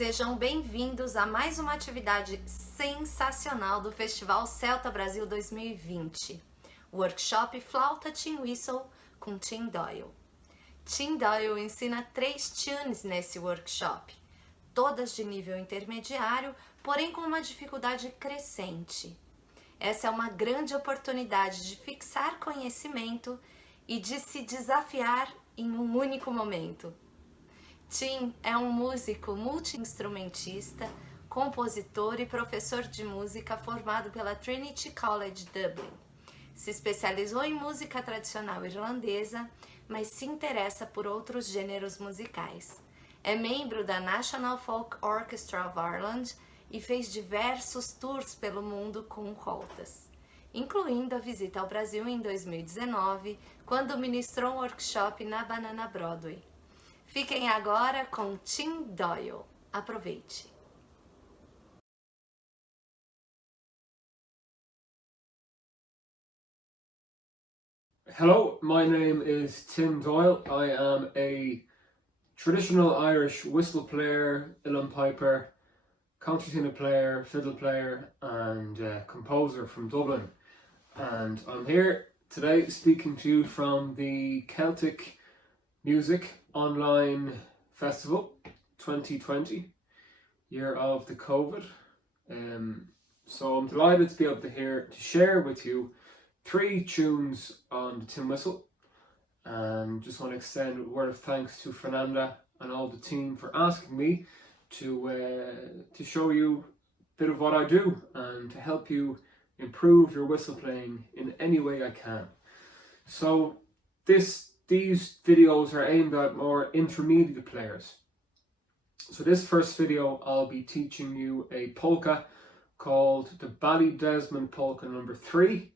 Sejam bem-vindos a mais uma atividade sensacional do Festival Celta Brasil 2020, o workshop Flauta Team Whistle com Tim Doyle. Tim Doyle ensina 3 tunes nesse workshop, todas de nível intermediário, porém com uma dificuldade crescente. Essa é uma grande oportunidade de fixar conhecimento e de se desafiar em um único momento. Tim é um músico multi-instrumentista, compositor e professor de música formado pela Trinity College Dublin. Se especializou em música tradicional irlandesa, mas se interessa por outros gêneros musicais. É membro da National Folk Orchestra of Ireland e fez diversos tours pelo mundo com coltas, incluindo a visita ao Brasil em 2019, quando ministrou um workshop na Banana Broadway. Fiquem agora com Tim Doyle. Aproveite! Hello, my name is Tim Doyle. I am a traditional Irish whistle player, uilleann piper, concertina player, fiddle player and composer from Dublin. And I'm here today speaking to you from the Celtic Music Online Festival 2020, year of the COVID. So I'm delighted to be able to share with you 3 tunes on the tin whistle, and just want to extend a word of thanks to Fernanda and all the team for asking me to show you a bit of what I do and to help you improve your whistle playing in any way I can. So these videos are aimed at more intermediate players. So this first video I'll be teaching you a polka called the Desmond Polka number 3.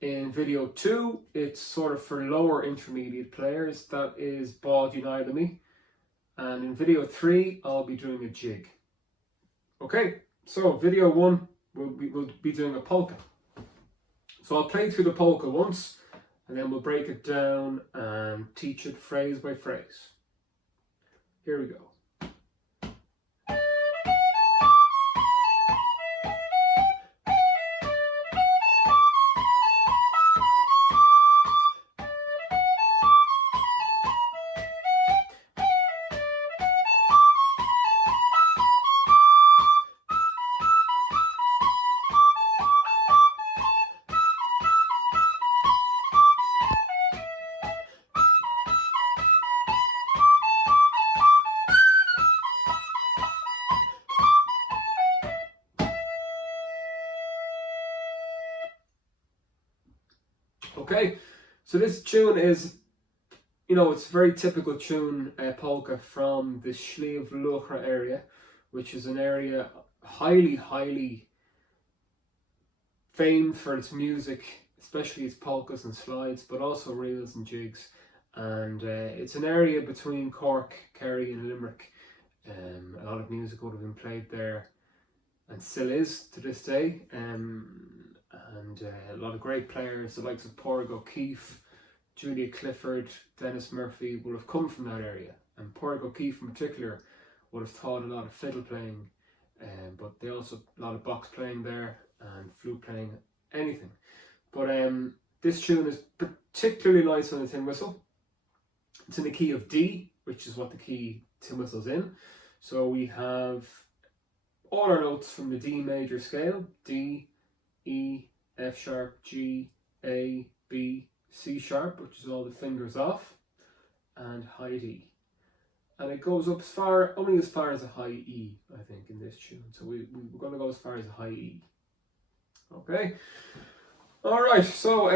In video 2 it's sort of for lower intermediate players, that is Bod United Me. And in video 3 I'll be doing a jig. Okay, so video 1 we'll be doing a polka. So I'll play through the polka once, and then we'll break it down and teach it phrase by phrase. Here we go. Okay, so this tune is, it's a very typical tune, polka from the Sliabh Luachra area, which is an area highly famed for its music, especially its polkas and slides, but also reels and jigs. And it's an area between Cork, Kerry and Limerick. A lot of music would have been played there and still is to this day. And a lot of great players, the likes of Pádraig O'Keeffe, Julia Clifford, Dennis Murphy will have come from that area. And Pádraig O'Keeffe in particular would have taught a lot of fiddle playing, but they also a lot of box playing there and flute playing, anything. But this tune is particularly nice on the tin whistle. It's in the key of D, which is what the key tin whistle's in. So we have all our notes from the D major scale: D, E, F sharp, G, A, B, C sharp, which is all the fingers off, and high D. And it goes up only as far as a high E, I think, in this tune. So we're going to go as far as a high E. Okay. All right. So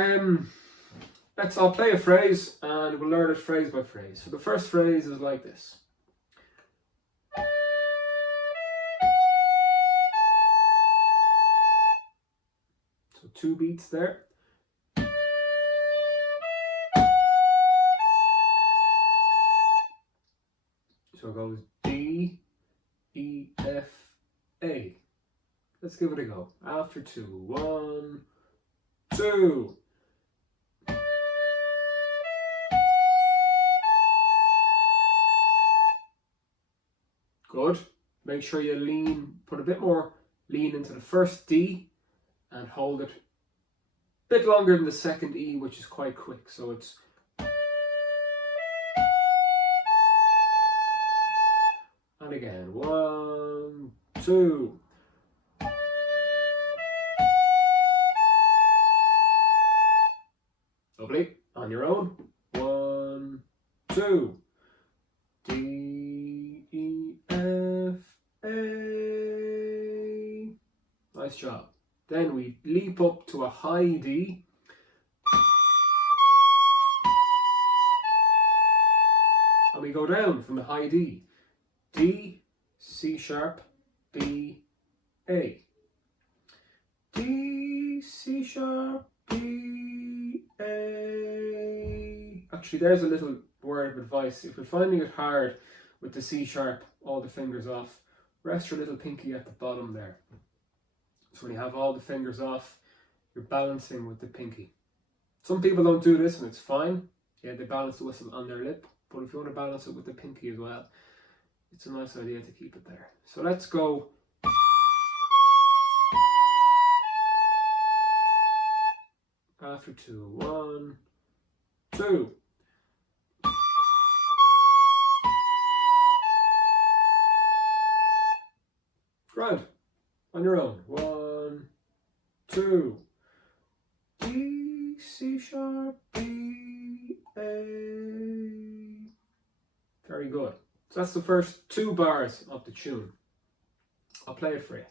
I'll play a phrase and we'll learn it phrase by phrase. So the first phrase is like this. So 2 beats there. So it goes D, E, F, A. Let's give it a go. After 2. 1, 2. Good. make sure you lean, put a bit more lean into the first D and hold it a bit longer than the second E, which is quite quick. So it's and again, 1, 2. Lovely. On your own. 1, 2. D, E, F, A. Nice job. Then we leap up to a high D. And we go down from the high D. D, C sharp, B, A. D, C sharp, B, A. Actually, there's a little word of advice. If you're finding it hard with the C sharp, all the fingers off, rest your little pinky at the bottom there. So when you have all the fingers off, you're balancing with the pinky. Some people don't do this and it's fine. Yeah, they balance the whistle on their lip. But if you want to balance it with the pinky as well, it's a nice idea to keep it there. So let's go. After 2, 1, 2. Grand. On your own. 1, 2. D, C sharp, B, A. Very good. So that's the first 2 bars of the tune. I'll play it for you.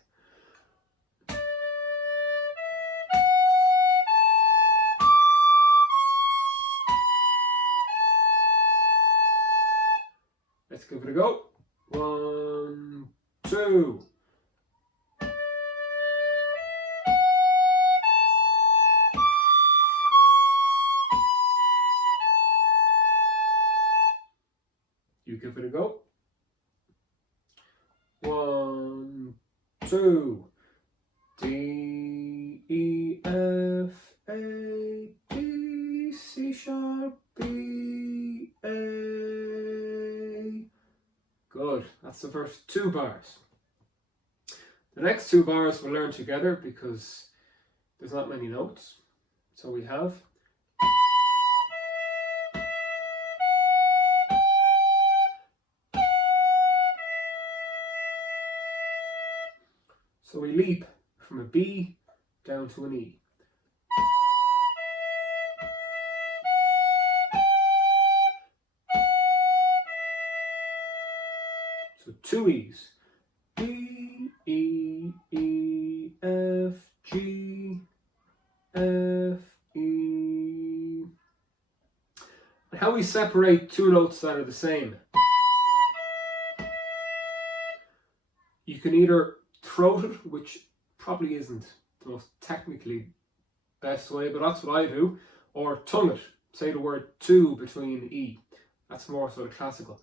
Let's give it a go. 1, 2. You give it a go. 1, 2. D, E, F, A, D, C sharp, B, A. Good. That's the first 2 bars. The next 2 bars we'll learn together because there's not many notes. So we have so we leap from a B down to an E. So 2 E's. B, E, E, F, G, F, E. And how we separate 2 notes that are the same. You can either throat it, which probably isn't the most technically best way, but that's what I do, or tongue it. Say the word 2 between E. That's more sort of classical.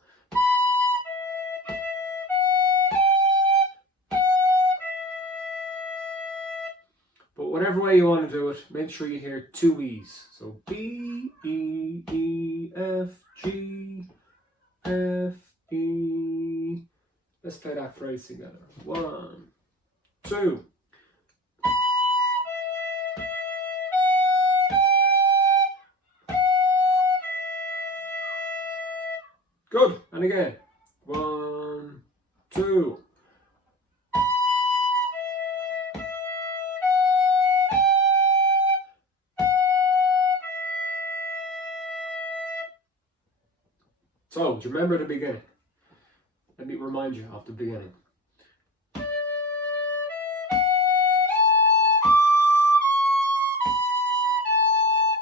But whatever way you want to do it, make sure you hear 2 E's. So B, E, E, F, G, F, E. Let's play that phrase together. 1, 2. Good. And again. 1, 2. So, do you remember the beginning? Let me remind you of the beginning.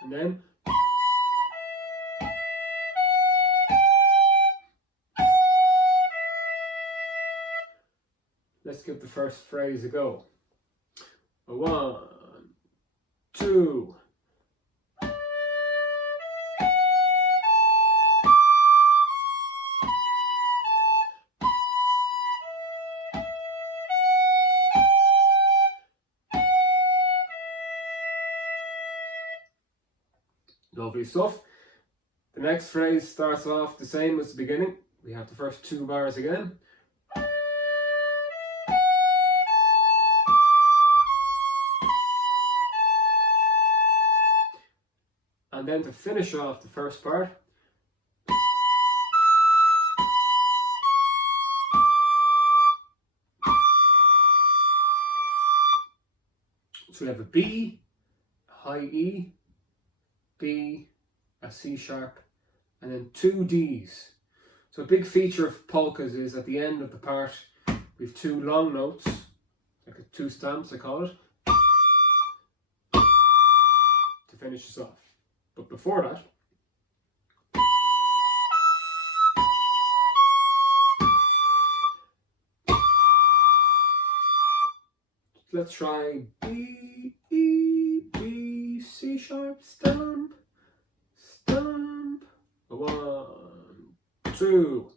And then let's give the first phrase a go. 1, 2. Lovely stuff. The next phrase starts off the same as the beginning. We have the first 2 bars again. And then to finish off the first part, so we have a B, a high E, B, a C sharp, and then 2 Ds. So a big feature of polkas is at the end of the part, we have 2 long notes, like 2 stamps I call it, to finish us off. But before that, let's try B, E, B, C sharp, stamp, stamp. 1, 2.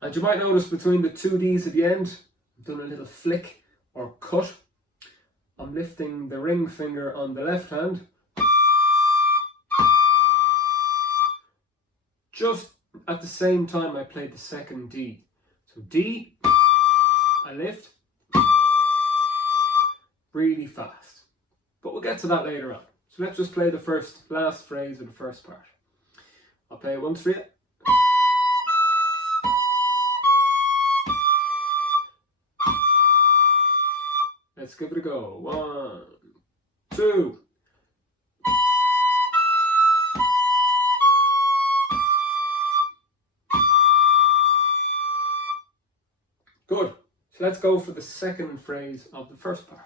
And you might notice between the 2 Ds at the end, I've done a little flick or cut. I'm lifting the ring finger on the left hand, just at the same time I played the second D. So D, I lift, really fast. But we'll get to that later on. So let's just play the last phrase of the first part. I'll play it once for you. Let's give it a go. 1, 2. Good. So let's go for the second phrase of the first part.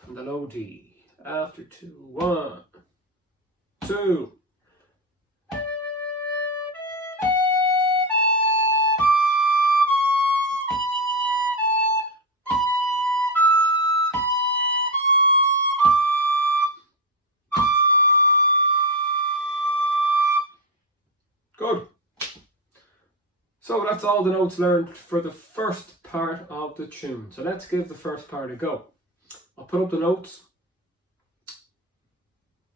From the low D. After 2. 1, 2. Good. So that's all the notes learned for the first part of the tune. So let's give the first part a go. I'll put up the notes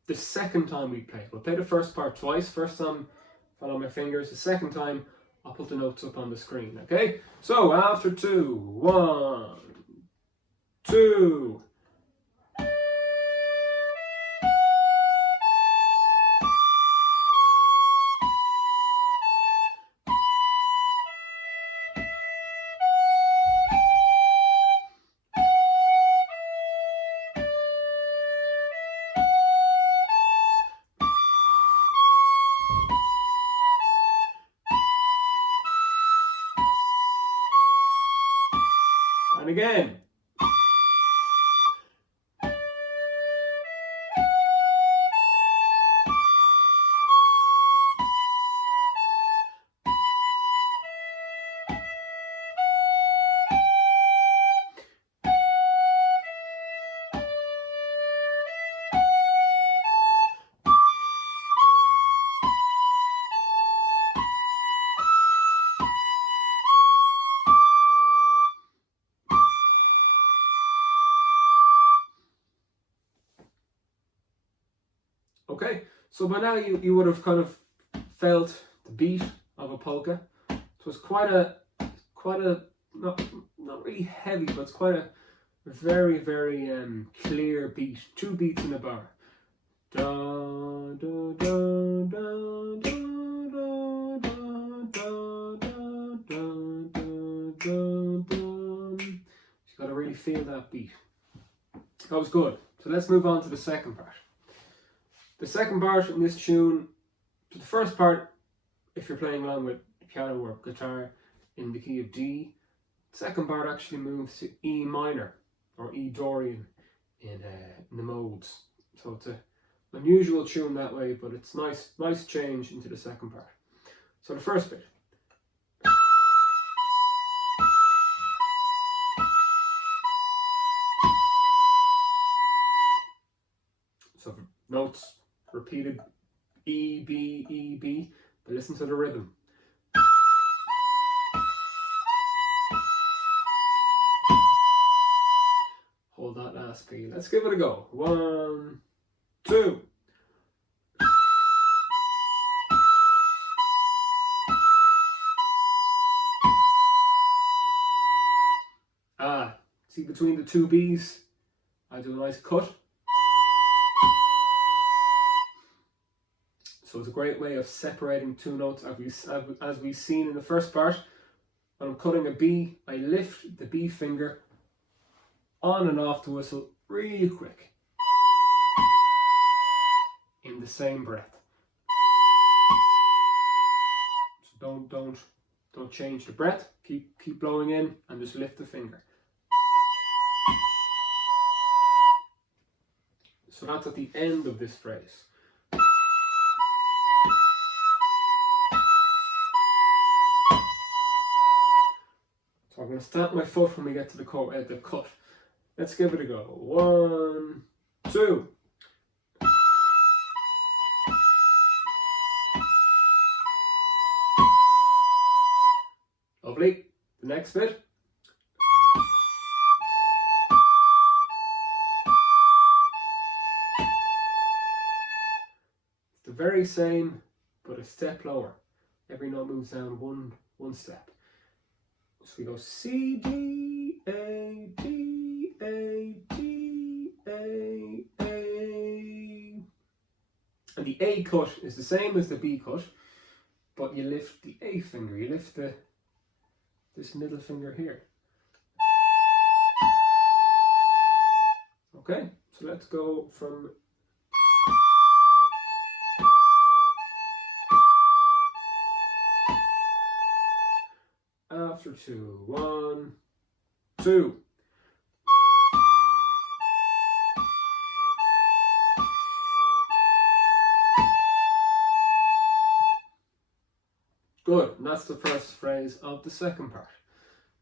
the second time we play. We'll play the first part twice. First time, follow my fingers. The second time, I'll put the notes up on the screen. Okay? So after 2, 1, 2. And again. Okay, so by now you would have kind of felt the beat of a polka. So it's quite a not really heavy, but it's quite a very clear beat. 2 beats in a bar. Da, da, da, da, da, da, da, da, da, da, da. You got to really feel that beat. That was good. So let's move on to the second part. The second part in this tune, so the first part, if you're playing along with piano or guitar in the key of D, the second part actually moves to E minor or E Dorian in the modes. So it's an unusual tune that way, but it's nice change into the second part. So the first bit. So notes repeated E, B, E, B, but listen to the rhythm. Hold that last B. Let's give it a go. 1, 2. See between the two B's, I do a nice cut. So it's a great way of separating two notes as we've seen in the first part. When I'm cutting a B, I lift the B finger on and off the whistle really quick in the same breath. So don't change the breath. Keep blowing in and just lift the finger. So that's at the end of this phrase. So I'm going to stamp my foot when we get to the cut. Let's give it a go. 1, 2. Lovely. The next bit. It's the very same, but a step lower. Every note moves down one step. So we go C, D, A, D, A, D, A, A. And the A cut is the same as the B cut, but you lift the A finger, you lift this middle finger here. Okay, so let's go from after 2. 1, 2. Good, and that's the first phrase of the second part.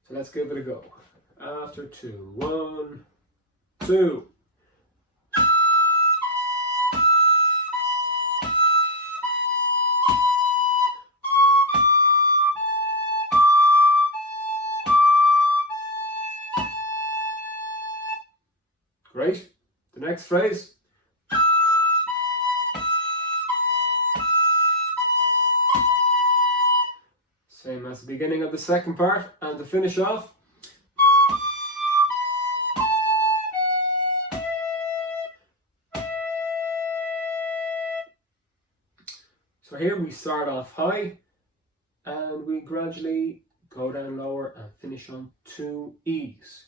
So let's give it a go. After 2. 1, 2. Great. The next phrase. Same as the beginning of the second part, and to finish off. So here we start off high and we gradually go down lower and finish on 2 E's.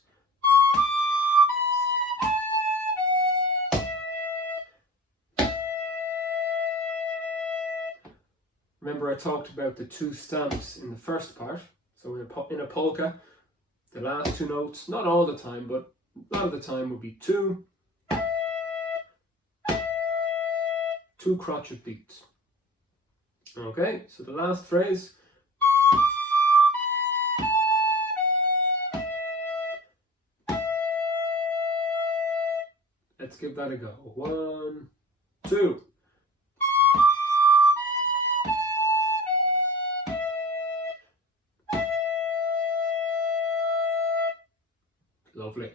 Remember I talked about the 2 stamps in the first part. So in a polka, the last 2 notes, not all the time, but a lot of the time would be 2 crotchet beats. Okay, so the last phrase. Let's give that a go. 1, 2. Lovely.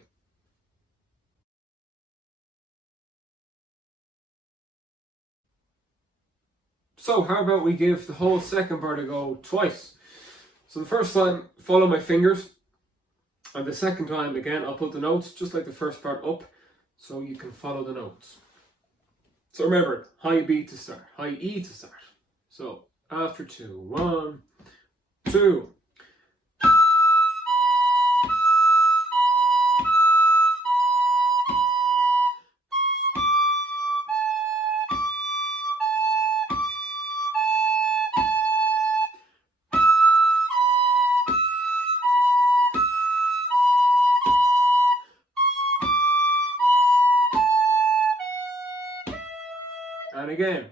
So how about we give the whole second part a go twice. So the first time, follow my fingers. And the second time, again, I'll put the notes just like the first part up so you can follow the notes. So remember, high B to start, high E to start. So after 2, 1, 2. And again.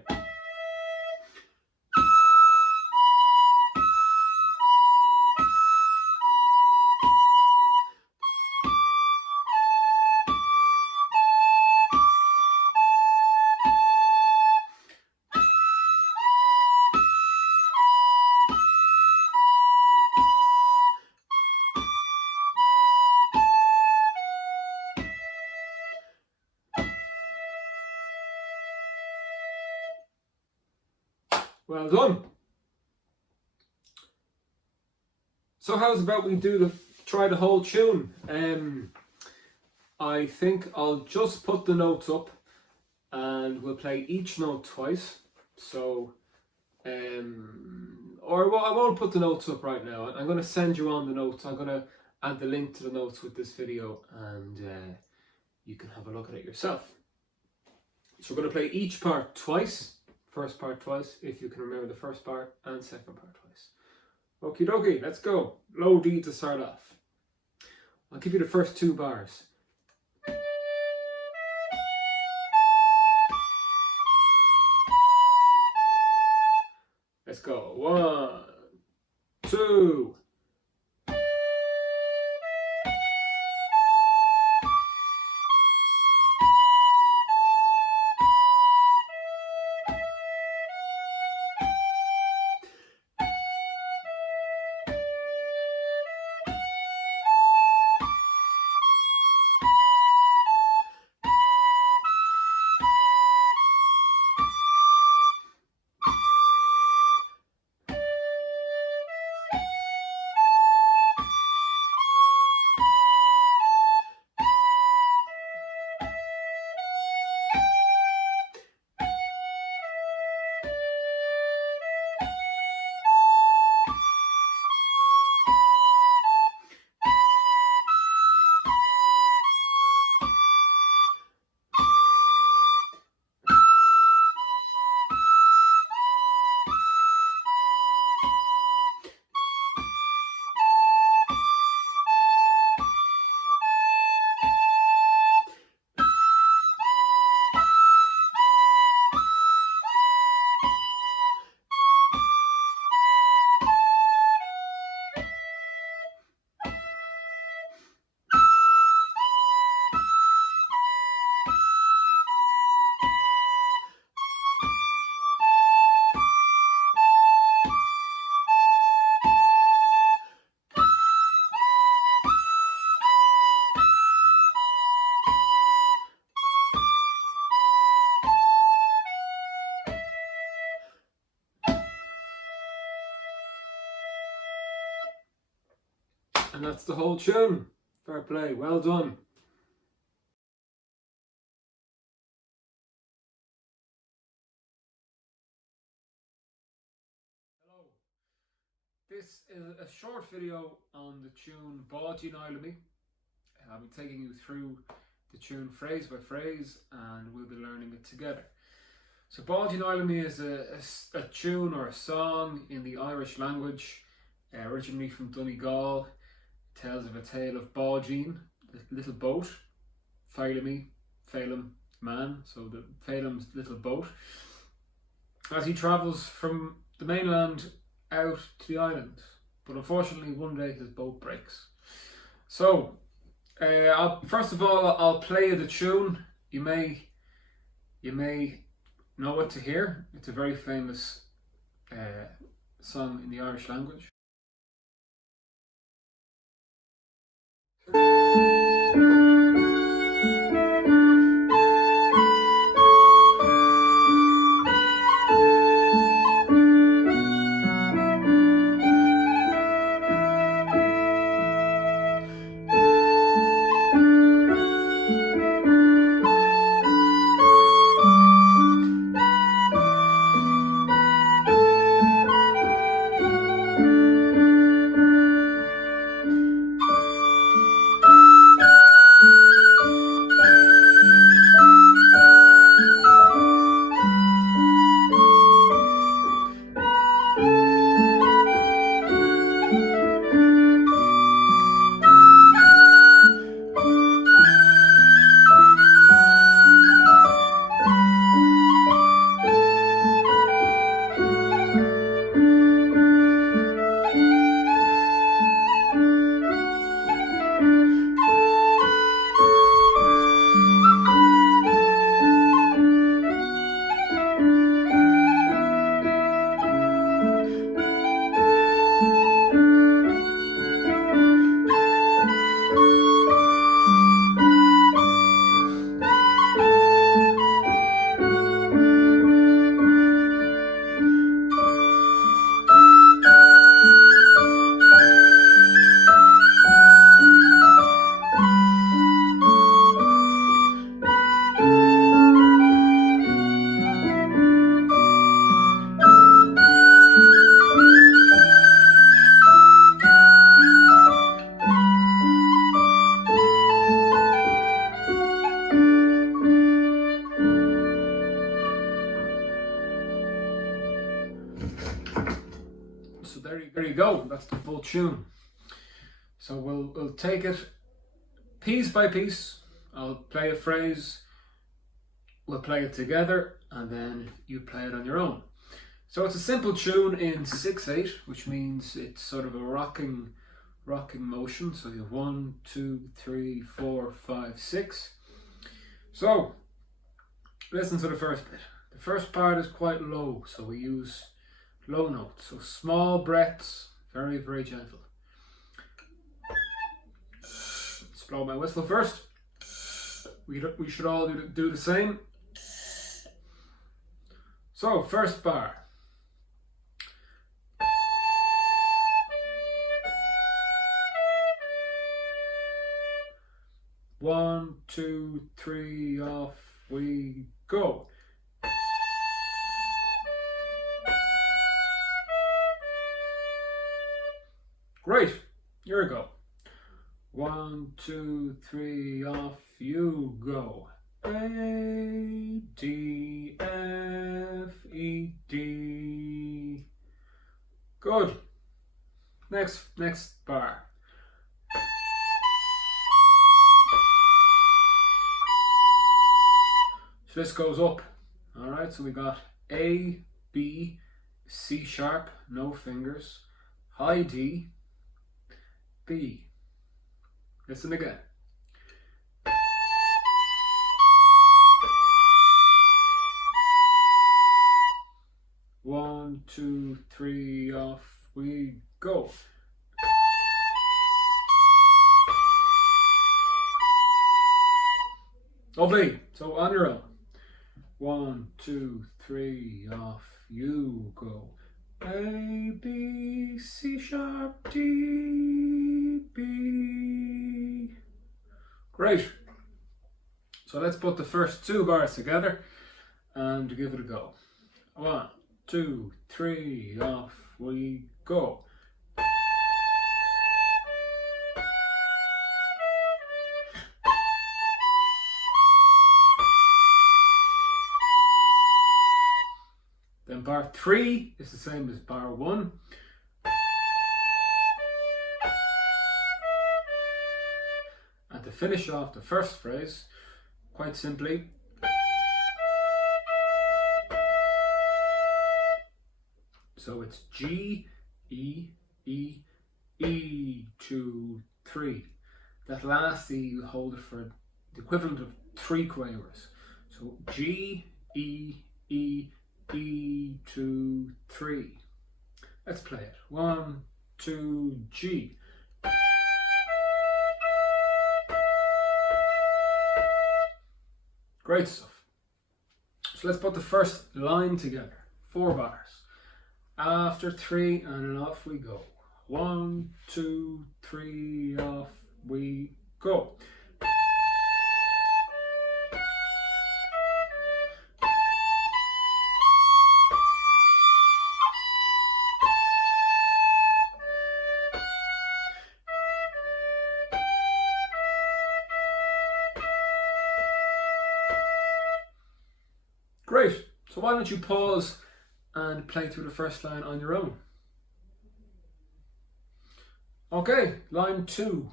Well done. So how's about we try the whole tune? I think I'll just put the notes up and we'll play each note twice. So, or I won't put the notes up right now. I'm going to send you on the notes. I'm going to add the link to the notes with this video, and you can have a look at it yourself. So we're going to play each part twice. First part twice, if you can remember the first part, and second part twice. Okie dokie, let's go. Low D to start off. I'll give you the first 2 bars. Let's go. 1, 2. And that's the whole tune. Fair play, well done. Hello. This is a short video on the tune Báidín Áilimí. I'll be taking you through the tune phrase by phrase, and we'll be learning it together. So Báidín Áilimí is a tune or a song in the Irish language, originally from Donegal. It tells of a tale of Báidín, the little boat, Fáilimi, Phelim, man, so the Phelim's little boat, as he travels from the mainland out to the island. But unfortunately, one day his boat breaks. So, first of all, I'll play you the tune. You may know it to hear. It's a very famous song in the Irish language. you go. That's the full tune. So we'll take it piece by piece. I'll play a phrase, we'll play it together, and then you play it on your own. So it's a simple tune in 6/8, which means it's sort of a rocking motion. So you have 1, 2, 3, 4, 5, 6. So listen to the first bit. The first part is quite low, so we use low notes. So small breaths, very, very gentle. Let's blow my whistle first. We should all do the same. So first bar. One, two, three, off we go. Great, here we go. 1, 2, 3, off you go. A, D, F, E, D. Good. Next bar. So this goes up. Alright, so we got A, B, C sharp, no fingers, high D, B. Listen again. One, two, three, off we go. Lovely. So on your own. 1, 2, 3, off you go. A, B, C sharp, D, B. Great. So let's put the first 2 bars together and give it a go. 1, 2, 3, off we go. Then bar 3 is the same as bar 1. And to finish off the first phrase, quite simply, so it's G, E, E, E, 2, 3. That last E, you hold it for the equivalent of 3 quavers. So G, E, E, E, 2, 3. Let's play it. 1, 2, G. Great stuff. So let's put the first line together. 4 bars. After 3 and off we go. 1, 2, 3, off we go. Great. So why don't you pause and play through the first line on your own. Okay, line 2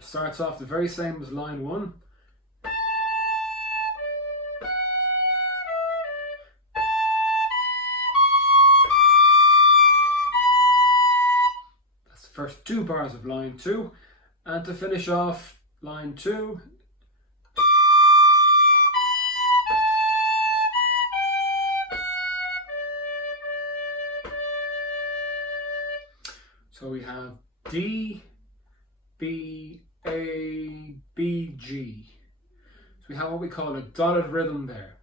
starts off the very same as line 1. That's the first 2 bars of line 2. And to finish off line 2, so we have D, B, A, B, G. So we have what we call a dotted rhythm there.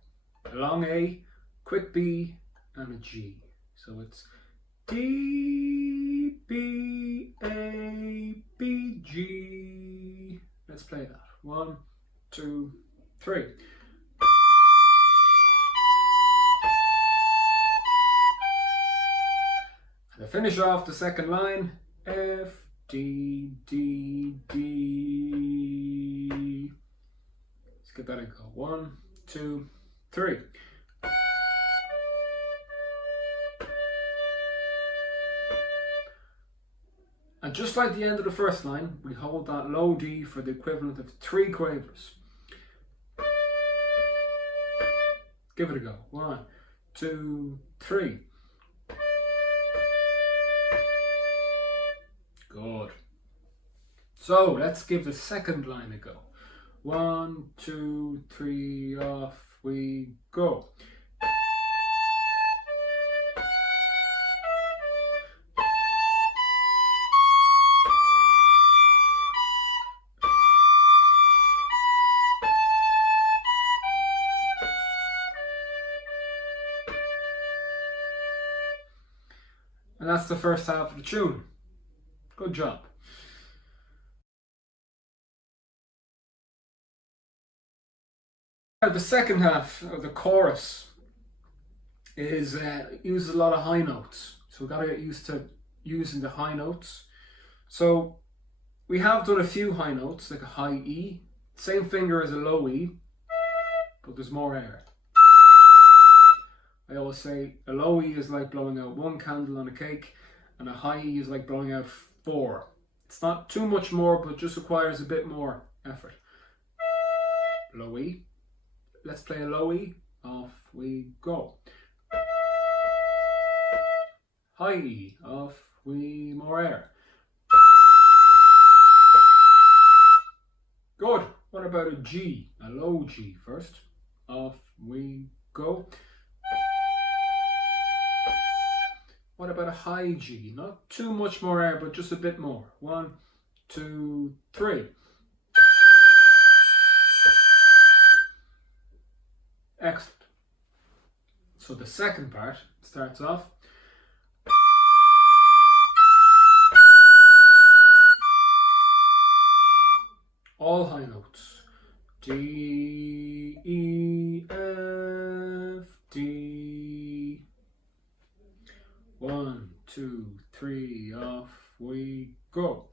A long A, quick B, and a G. So it's D, B, A, B, G. Let's play that. 1, 2, 3. And to finish off the second line, F, D, D, D. Let's get that and go. 1, 2, 3. And just like the end of the first line, we hold that low D for the equivalent of 3 quavers. Give it a go. 1, 2, 3. Good. So let's give the second line a go. 1, 2, 3, off we go. And that's the first half of the tune. Good job. The second half of the chorus is uses a lot of high notes, so we've got to get used to using the high notes. So we have done a few high notes, like a high E, same finger as a low E, but there's more air. I always say a low E is like blowing out 1 candle on a cake, and a high E is like blowing out 4. It's not too much more, but just requires a bit more effort. Low E. Let's play a low E. Off we go. High E. Off we more air. Good. What about a G? A low G first. Off we go. What about a high G? Not too much more air, but just a bit more. 1, 2, 3. Excellent. So the second part starts off. All high notes. D, E, F, D. 1, 2, 3, off we go.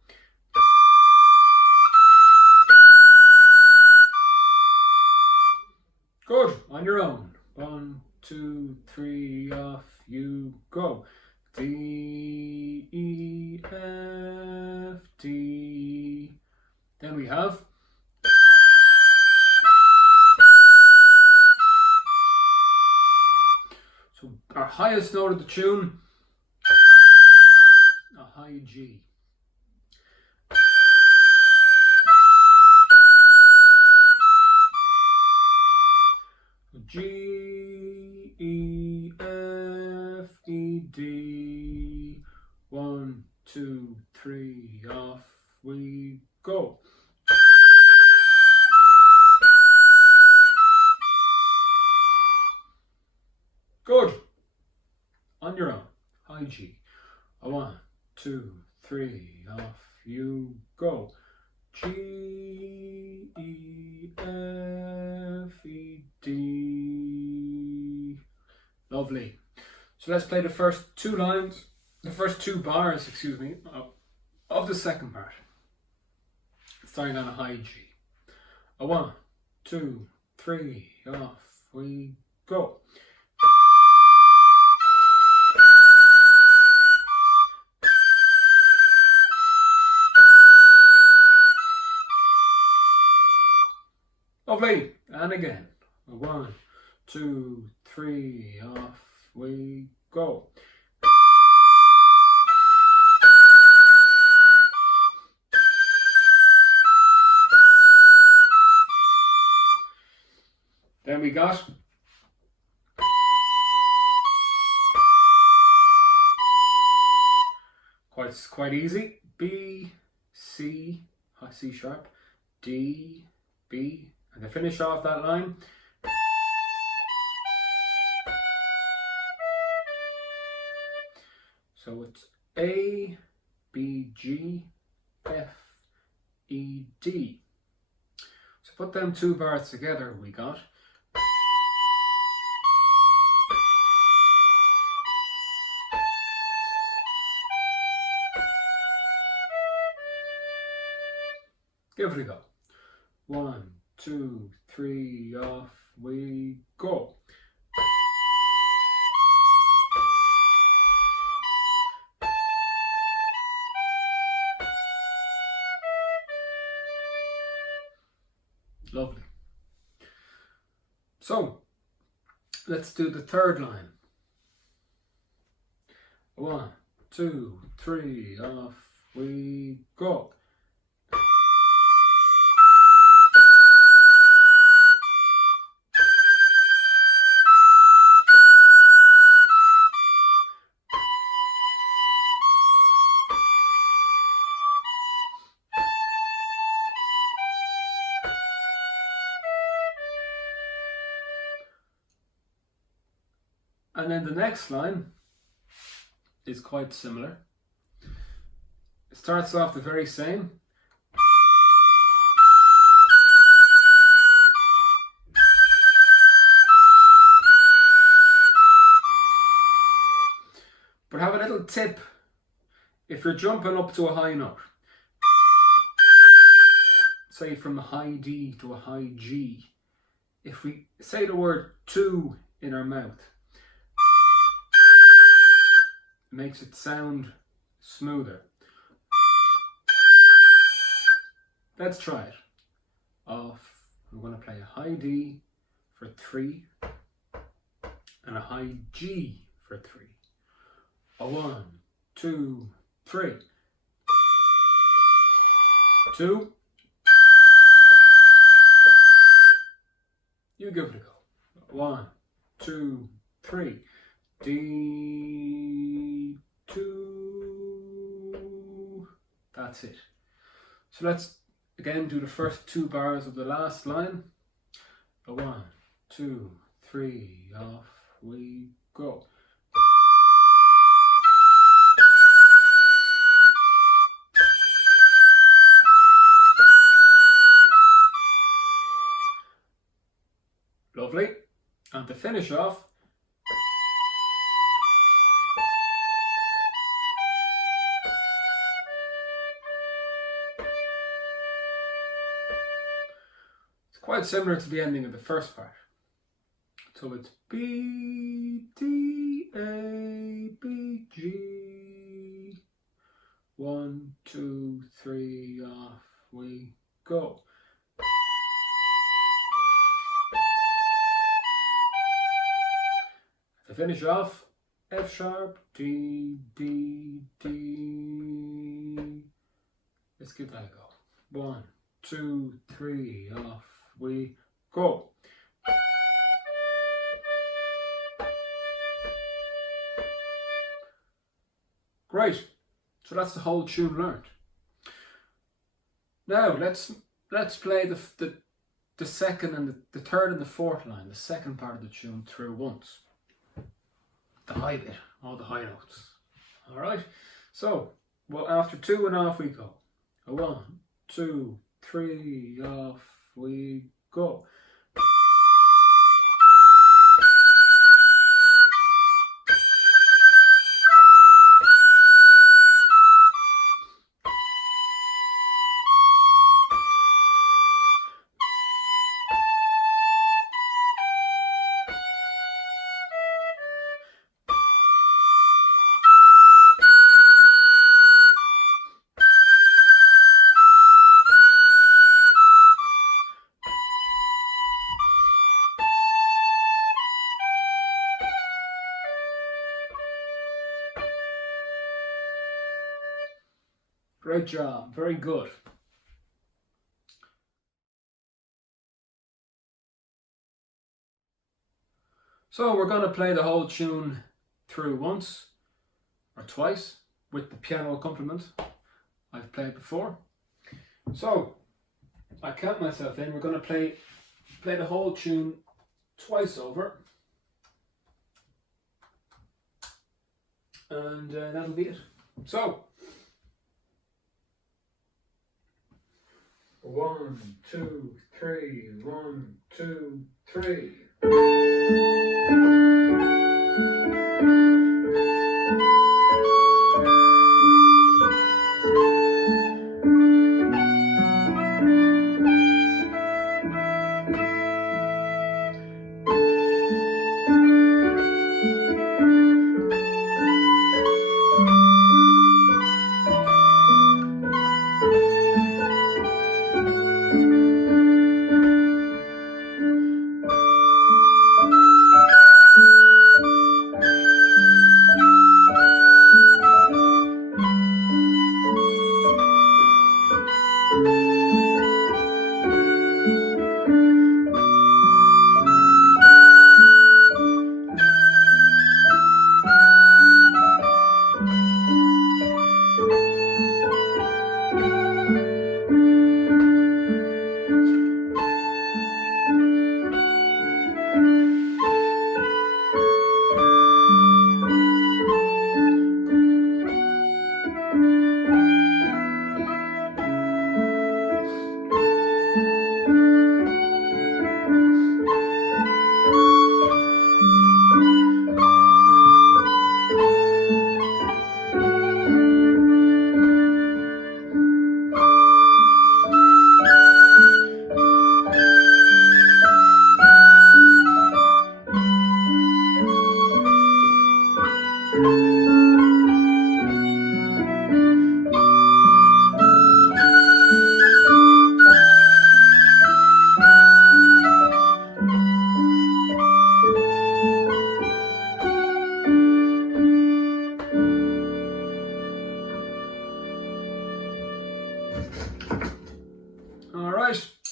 Good, on your own. 1, 2, 3, off you go. D, E, F, D. Then we have so our highest note of the tune, a high G. G, E, F, E, D. 1, 2, 3, off we go. Good. On your own. High G. 1, 2, 3, off you go. G, E, F, E, D. Lovely. So let's play the first 2 lines, the first 2 bars, excuse me, of the second part. Starting on a high G. 1, 2, 3, off we go. Lovely. And again. 1, 2, 3, off we go. Then we got quite easy. B, C, high C sharp, D, B, and to finish off that line, so it's A, B, G, F, E, D. So put them 2 bars together, we got give it a go. 1, 2, 3, off we go. Lovely. So, let's do the third line. 1, 2, 3, off we go. And then the next line is quite similar. It starts off the very same. But have a little tip if you're jumping up to a high note. Say from a high D to a high G. If we say the word to in our mouth, it makes it sound smoother. Let's try it. Off, we're going to play a high D for 3 and a high G for 3. A 1, 2, 3. 2. You give it a go. 1, 2, 3. D, 2. That's it. So let's again do the first 2 bars of the last line. A 1, 2, 3, off we go. Lovely. And to finish off, it's quite similar to the ending of the first part. So it's B, D, A, B, G. 1, 2, 3, off we go. To finish off, F sharp, D, D, D. Let's give that a go. 1, 2, 3, off we go. Great. So that's the whole tune learned. Now let's play the second and the third and the fourth line, the second part of the tune through once. The high bit, all the high notes. Alright, so well, after 2 and off we go. A 1, 2, 3, off we go. Great job, very good. So we're going to play the whole tune through once or twice with the piano accompaniment I've played before. So I count myself in. We're going to play the whole tune twice over, and that'll be it. So 1, 2, 3, 1, 2, 3.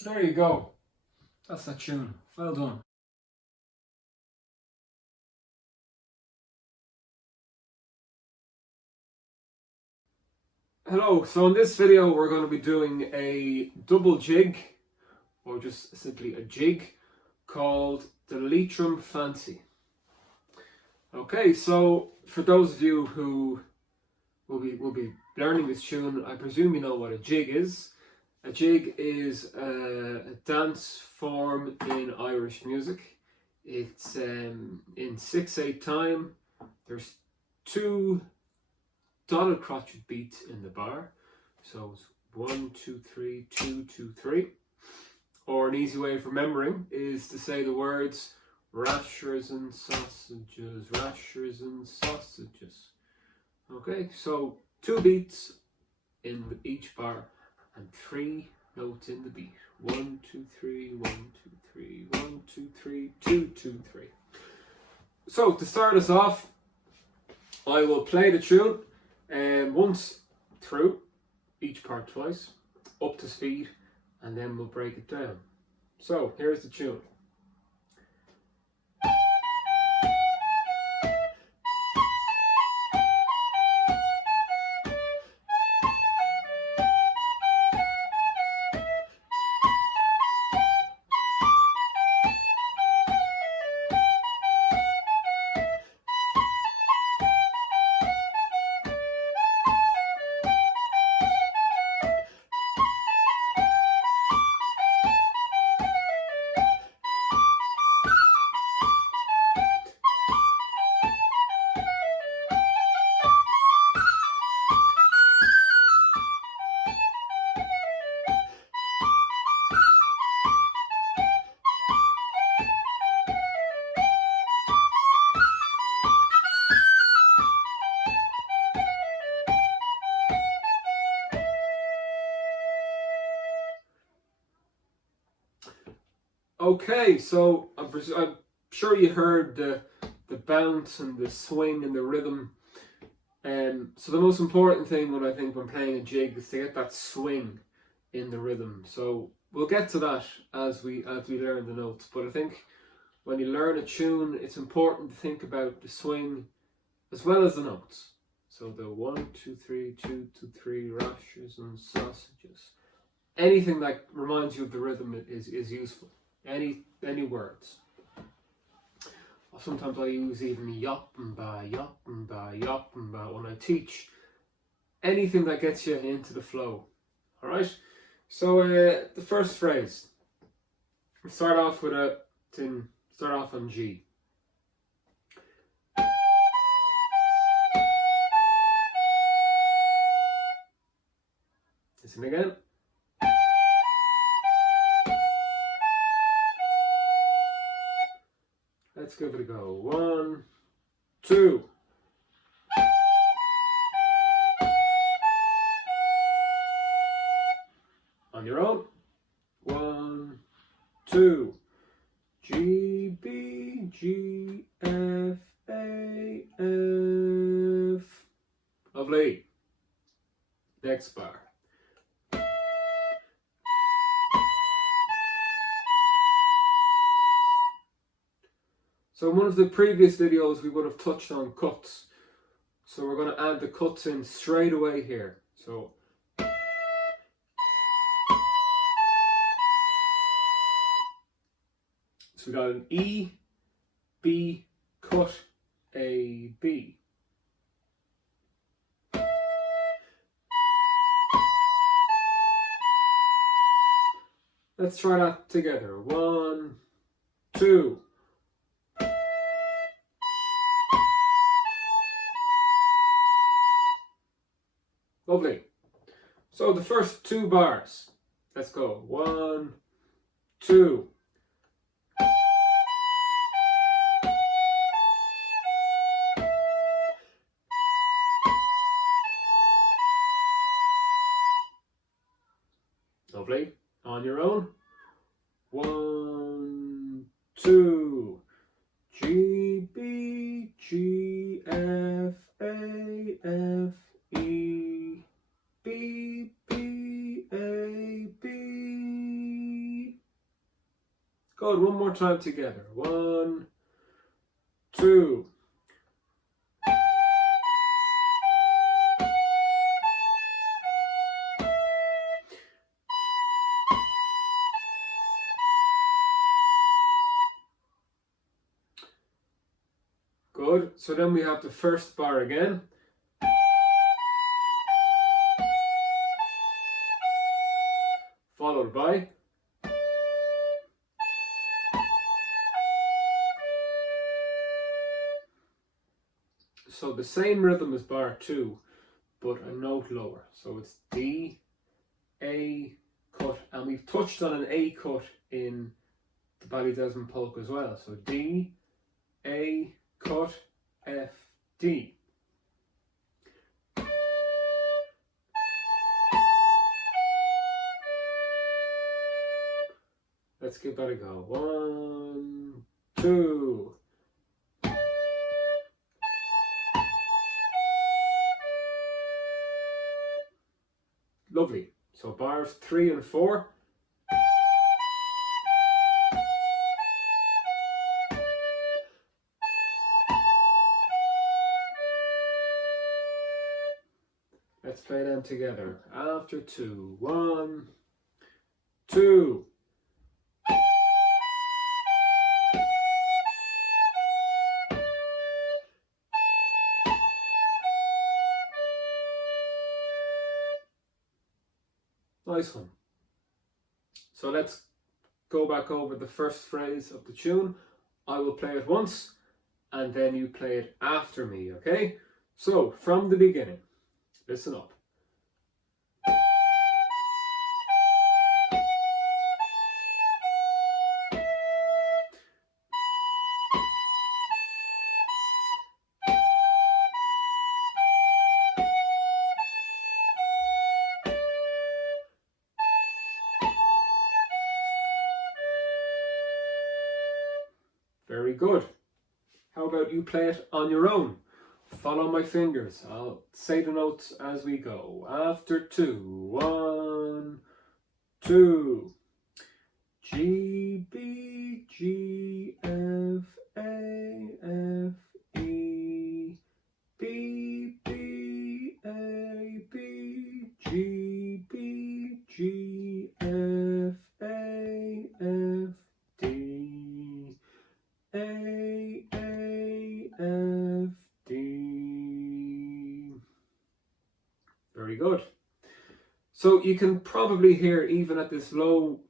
There you go. That's that tune. Well done. Hello, so in this video we're going to be doing a double jig, or just simply a jig, called the Leitrim Fancy. Okay, so for those of you who will be learning this tune, I presume you know what a jig is. A jig is a dance form in Irish music. It's in 6/8 time. There's 2 dotted crotchet beats in the bar, so it's 1 2 3 2 2 3. Or an easy way of remembering is to say the words rashers and sausages, rashers and sausages. Okay, so 2 beats in each bar and 3 notes in the beat. 1 2 3 1 2 3 1 2 3 2 2 3. So to start us off, I will play the tune once through, each part twice, up to speed, and then we'll break it down. So here's the tune. Okay, so I'm sure you heard the bounce and the swing and the rhythm. So the most important thing when I think when playing a jig is to get that swing in the rhythm. So we'll get to that as we learn the notes. But I think when you learn a tune, it's important to think about the swing as well as the notes. So the 1 2 3 2 2 3 rashers and sausages. Anything that reminds you of the rhythm is useful. Any words. Sometimes I use even yoppa when I teach. Anything that gets you into the flow. Alright? So the first phrase. Start off on G. Listen again. Let's give it a go. 1 2. On your own. 1 2. G B G F A F. Lovely. Next bar. So in one of the previous videos we would have touched on cuts. So we're going to add the cuts in straight away here. So we got an E, B, cut, A, B. Let's try that together. 1 2. Lovely. So the first 2 bars. Let's go. 1 2. Lovely. On your own. 1 2. G B G F A F E B B A B. Good, one more time together. 1, 2. Good, so then we have the first bar again. Followed by so the same rhythm as bar 2, but a note lower. So it's D, A, cut, and we've touched on an A cut in the Desmond Polka as well. So D, A, cut, F, D. Let's give that a go. 1, 2. Lovely. So bars 3 and 4. Let's play them together. After 2. 1, 2. Nice one. So let's go back over the first phrase of the tune. I will play it once and then you play it after me, okay? So from the beginning, listen up. Very good. How about you play it on your own? Follow my fingers. I'll say the notes as we go. After 2. 1, 2. G, B, G, F, A, F, E. B, B, A, B, G, B, G, F, A, F, D. A, F, D. Very good. So you can probably hear, even at this slow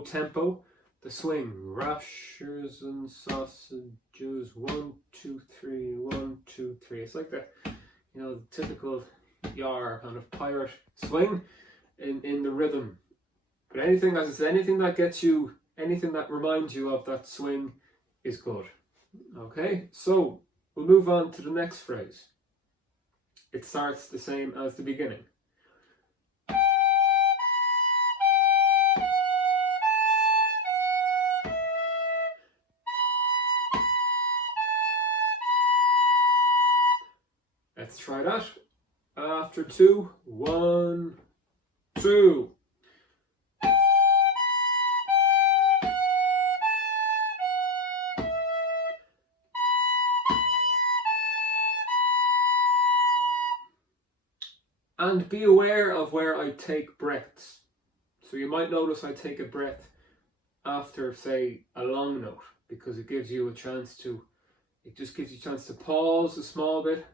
tempo, the swing. Rashers and sausages. 1, 2, 3. 1, 2, 3. It's like the typical yar kind of pirate swing in the rhythm. But anything that gets you, anything that reminds you of that swing is good. Okay, so we'll move on to the next phrase. It starts the same as the beginning. Let's try that. After 2. 1, 2. And be aware of where I take breaths. So you might notice I take a breath after, say, a long note, because it gives you a chance to, pause a small bit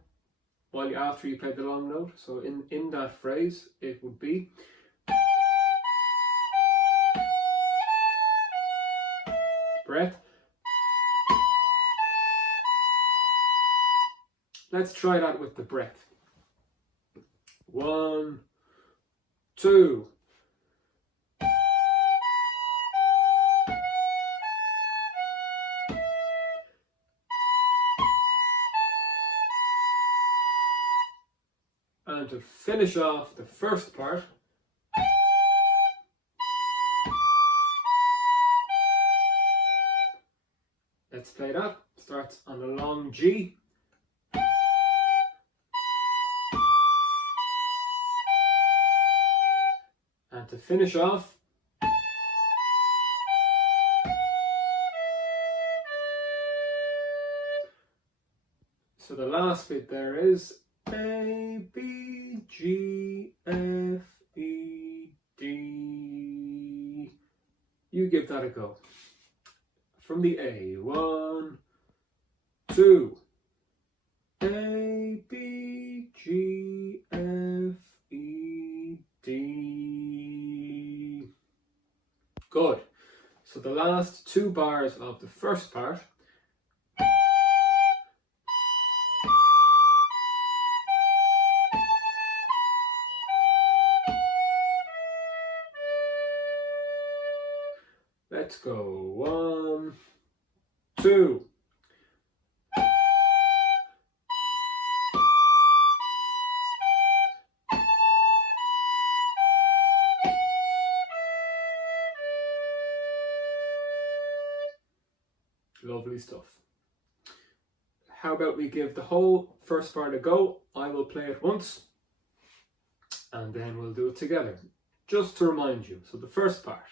after you play the long note. So in that phrase, it would be breath. Let's try that with the breath. 1, 2. And to finish off the first part, let's play that. Starts on a long G. And to finish off, the last bit there is A, B, G, F, E, D. You give that a go. From the A, 1, 2. A, B, G, F, E, D. Good. So the last 2 bars of the first part. Let's go. 1, 2. Lovely stuff. How about we give the whole first part a go? I will play it once and then we'll do it together. Just to remind you, so the first part.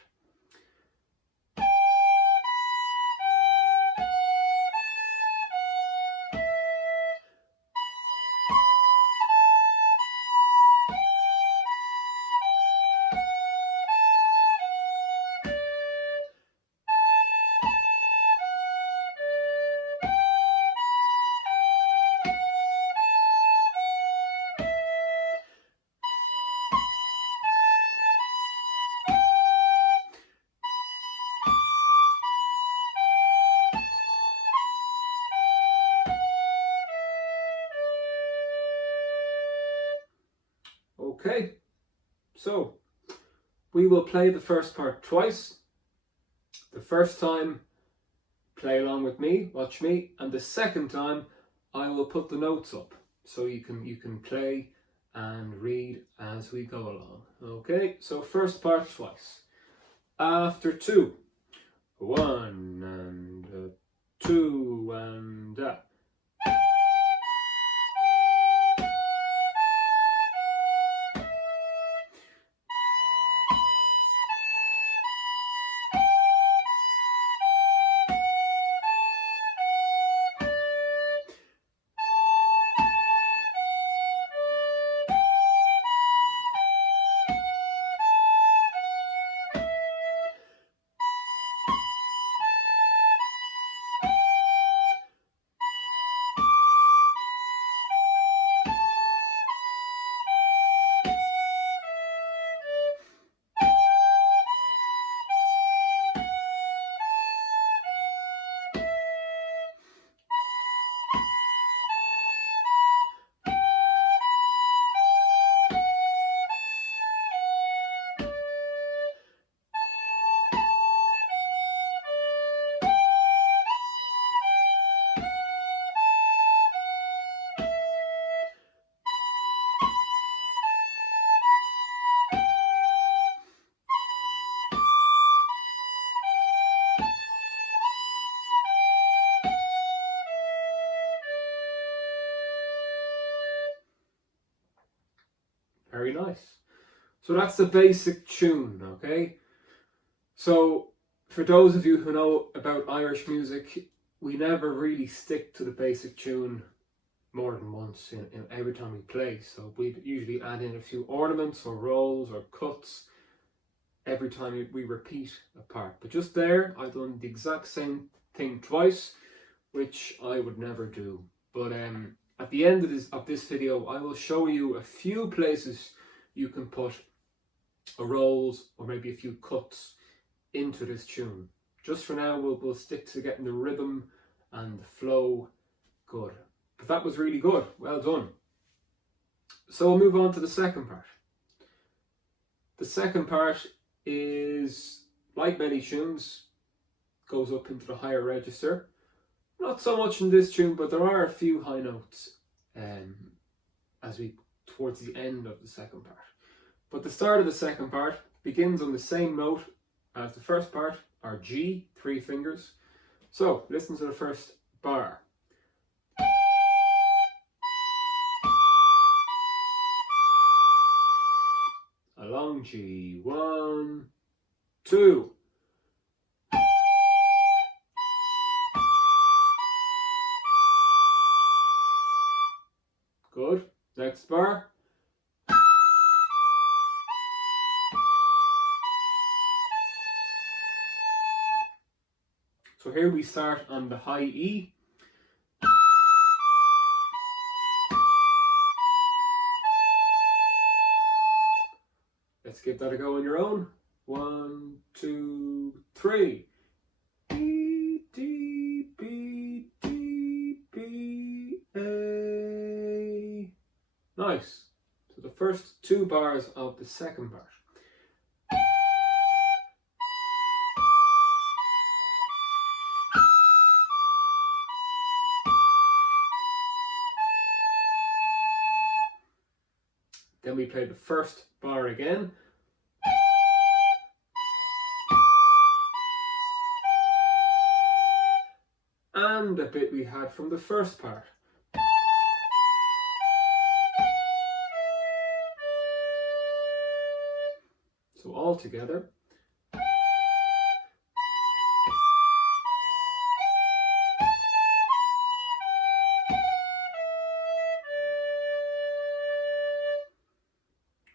Okay, so we will play the first part twice. The first time, play along with me, watch me, and the second time I will put the notes up so you can play and read as we go along. Okay, so first part twice. After 2, 1 and 2 and very nice. So that's the basic tune, okay? So for those of you who know about Irish music, we never really stick to the basic tune more than once in every time we play. So we usually add in a few ornaments or rolls or cuts every time we repeat a part. But just there, I've done the exact same thing twice, which I would never do. But at the end of this video, I will show you a few places you can put a rolls or maybe a few cuts into this tune. Just for now, we'll stick to getting the rhythm and the flow good. But that was really good. Well done. So we'll move on to the second part. The second part is, like many tunes, goes up into the higher register. Not so much in this tune, but there are a few high notes towards the end of the second part. But the start of the second part begins on the same note as the first part, or G, 3 fingers. So listen to the first bar. A long G, 1, 2. next bar. So here we start on the high E. Let's give that a go on your own. 1, 2, 3. B, D, B, D, B, A. Nice. So the first 2 bars of the second part. Then we play the first bar again. And a bit we had from the first part. So all together.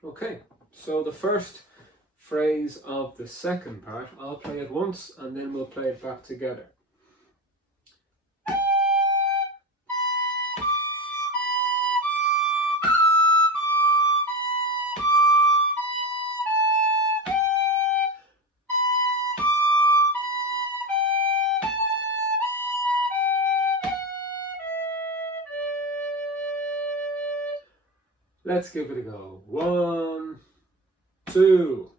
Okay, so the first phrase of the second part, I'll play it once and then we'll play it back together. Let's give it a go. 1, 2.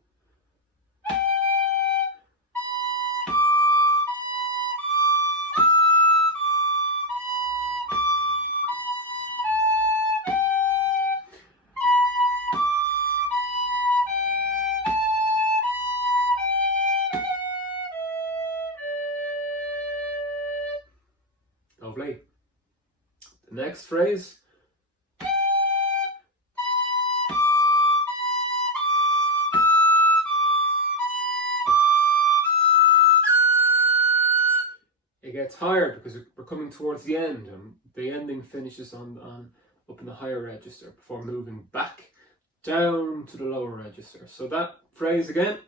Lovely. The next phrase. It gets higher because we're coming towards the end, and the ending finishes on up in the higher register before moving back down to the lower register. So that phrase again.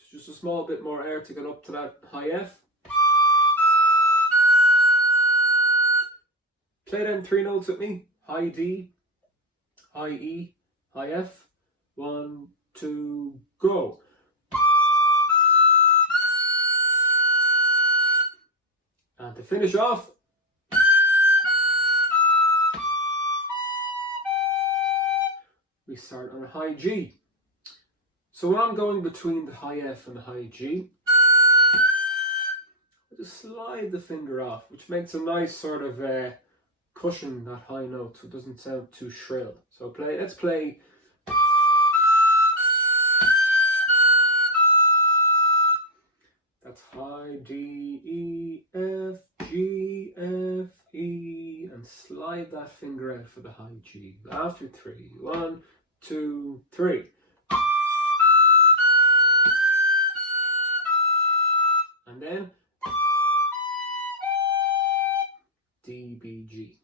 It's just a small bit more air to get up to that high F. Play them 3 notes with me. High D, high E, high F. 1, 2, go. And to finish off, we start on a high G. So when I'm going between the high F and the high G, I just slide the finger off, which makes a nice sort of cushion that high note so it doesn't sound too shrill. So let's play. That's high D, E, F, G, F, E, and slide that finger out for the high G. After 3, 1, 2, 3. And then D, B, G.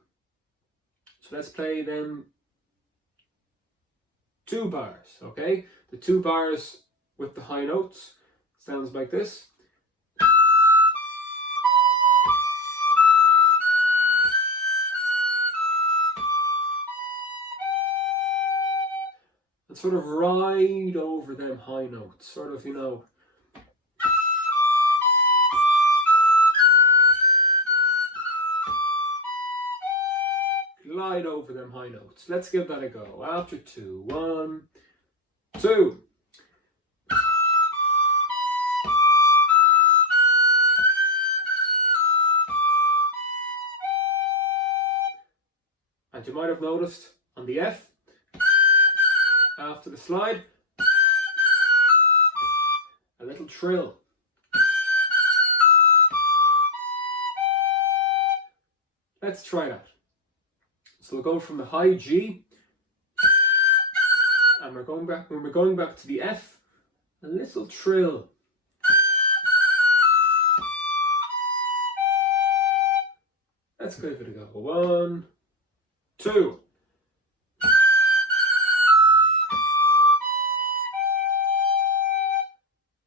So let's play them 2 bars, okay? The 2 bars with the high notes sounds like this. And sort of ride over them high notes, sort of, you know. Glide over them high notes. Let's give that a go. After 2, 1, 2. And you might have noticed on the F, after the slide, a little trill. Let's try that. So we'll go from the high G, and we're going back. When we're going back to the F, a little trill. Let's give it a go. 1, 2.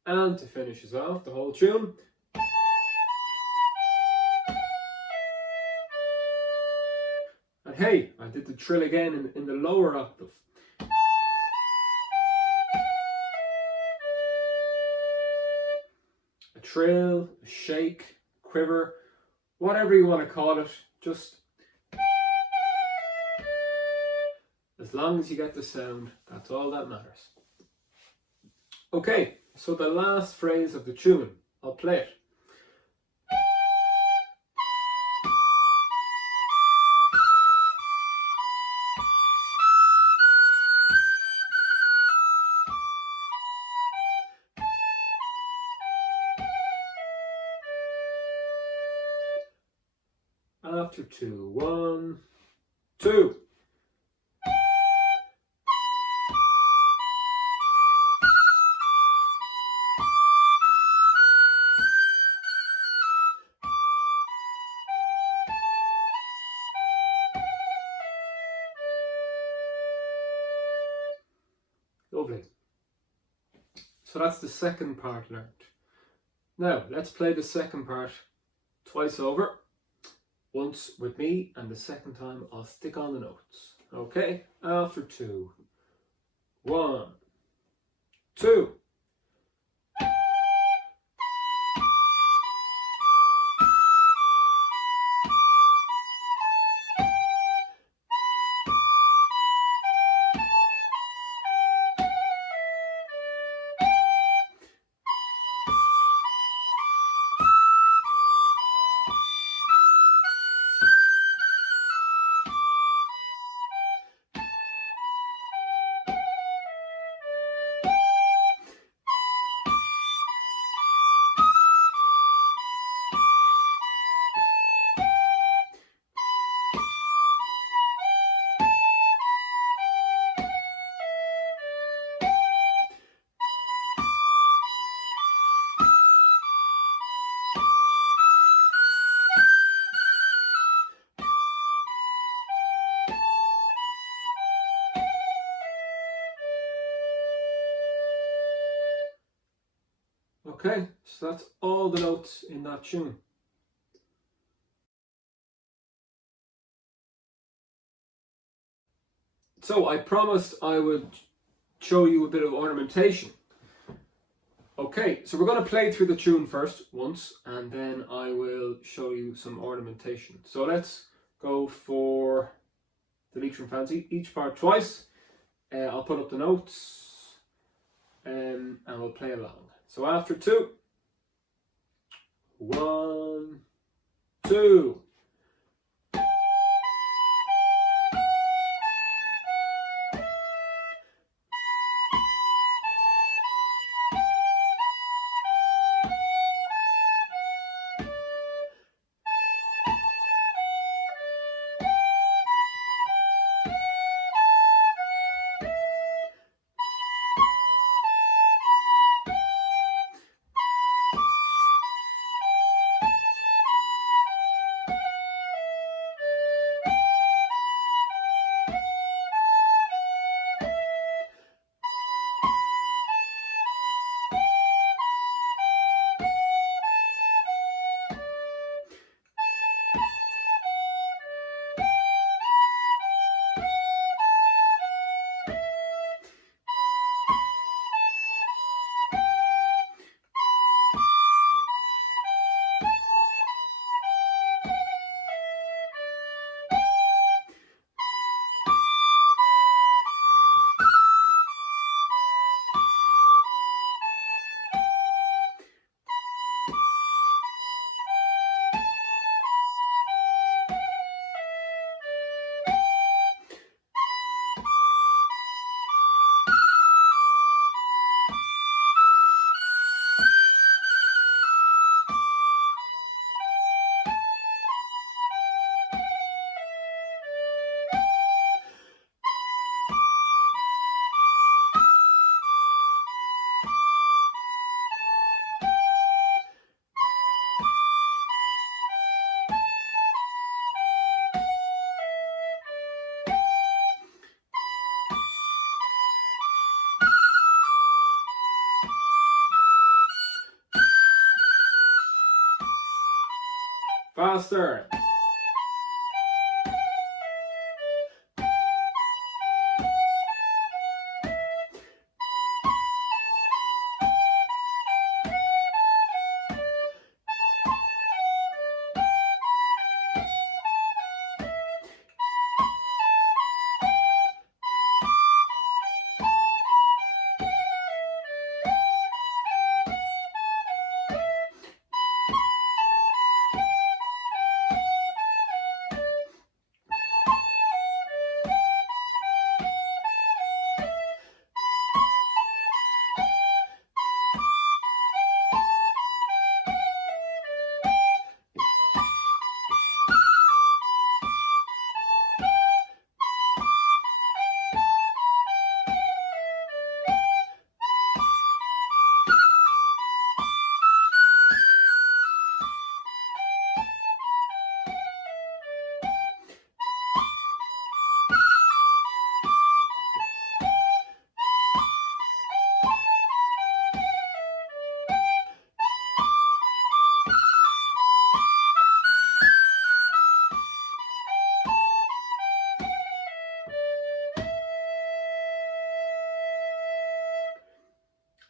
And to finish us off, the whole tune. And hey, I did the trill again in the lower octave. A trill, a shake, quiver, whatever you want to call it, just as long as you get the sound, that's all that matters. Okay, so the last phrase of the tune, I'll play it. After 2, 1, 2. Lovely. So that's the second part learned. Now let's play the second part twice over. Once with me, and the second time I'll stick on the notes. Okay, after 2, 1, 2. Okay, so that's all the notes in that tune. So I promised I would show you a bit of ornamentation. Okay, so we're going to play through the tune first, once, and then I will show you some ornamentation. So let's go for the Leech from Fancy, each part twice. I'll put up the notes and we'll play along. So after 2, 1, 2. Faster.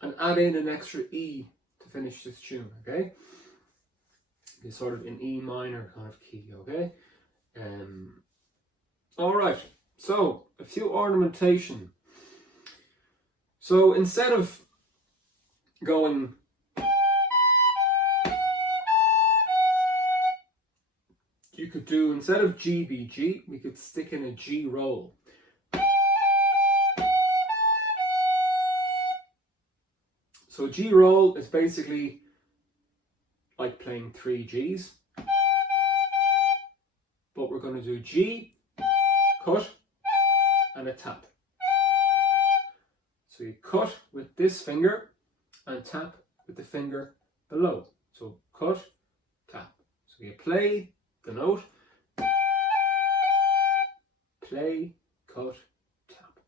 And add in an extra E to finish this tune, okay? It's sort of an E minor kind of key, okay? Alright, so a few ornamentation. So instead of going you could do, instead of G, B, G, we could stick in a G roll. So G roll is basically like playing 3 Gs, but we're going to do G, cut, and a tap. So you cut with this finger and tap with the finger below. So cut, tap. So you play the note, play, cut, tap.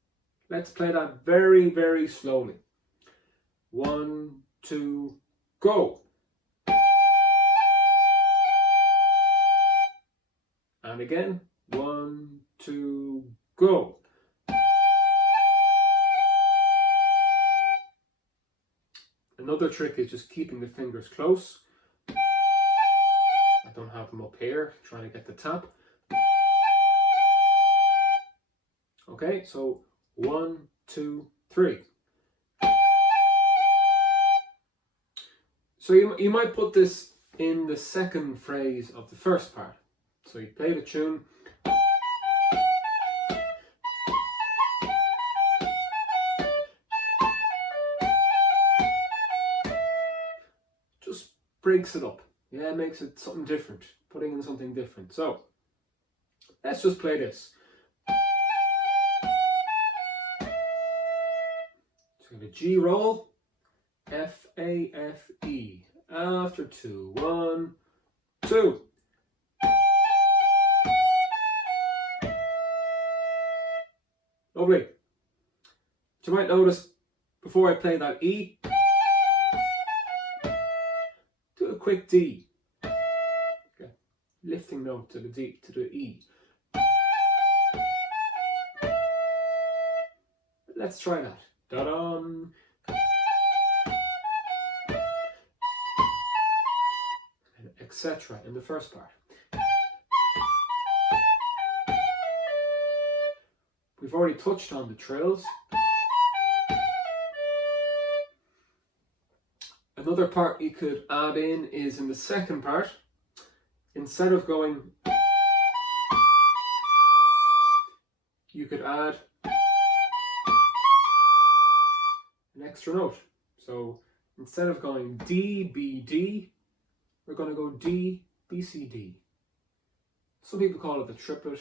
Let's play that very, very slowly. 1, 2, go. And again, 1, 2, go. Another trick is just keeping the fingers close. I don't have them up here, trying to get the tap. Okay, so 1, 2, 3. So you might put this in the second phrase of the first part. So you play the tune. Just breaks it up. Yeah, it makes it something different. Putting in something different. So let's just play this. So we have a G roll. F, A, F, E. After 2, 1, 2. Lovely. You might notice before I play that E, do a quick D. Okay. Lifting note to the D, to the E. Let's try that. Da-dum. Etc. in the first part. We've already touched on the trills. Another part you could add in is in the second part. Instead of going, you could add an extra note. So instead of going D, B, D, we're going to go D, B, C, D. Some people call it the triplet.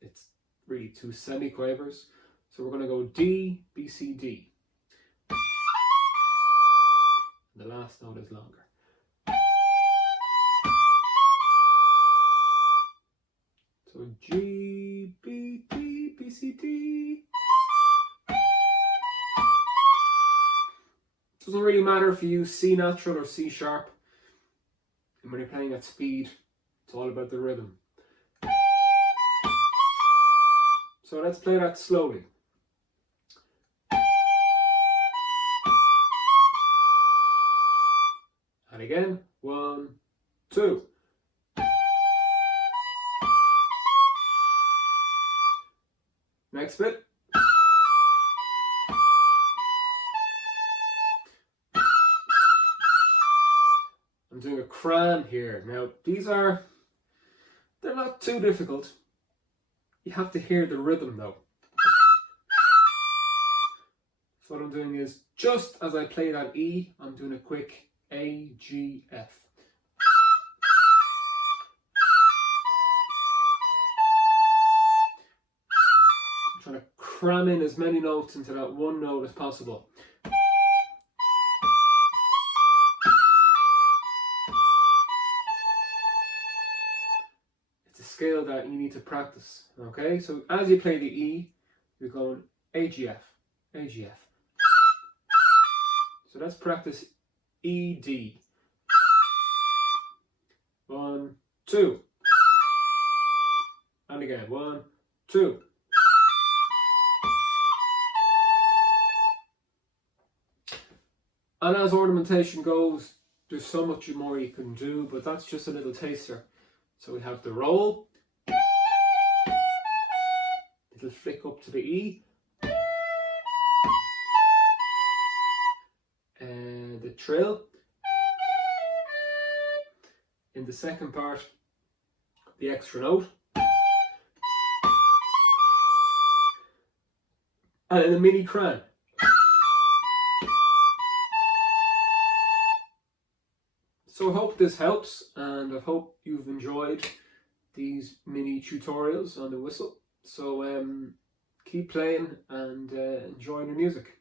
It's really 2 semiquavers. So we're going to go D, B, C, D. The last note is longer. So G, B, D, B, C, D. Doesn't really matter if you use C natural or C sharp. And when you're playing at speed, It's all about the rhythm. So let's play that slowly. And again, 1, 2. Next bit. I'm doing a cran here. Now, they're not too difficult. You have to hear the rhythm though. So what I'm doing is, just as I play that E, I'm doing a quick A, G, F. I'm trying to cram in as many notes into that one note as possible. It's a scale that you need to practice, okay? So as you play the E, you're going A, G, F, A, G, F. So let's practice E, D. 1, 2. And again, 1, 2. And as ornamentation goes, there's so much more you can do, but that's just a little taster. So we have the roll, little flick up to the E, and the trill. In the second part, the extra note, and then the mini cran. So I hope this helps, and I hope you've enjoyed these mini tutorials on the whistle. So keep playing and enjoy the music.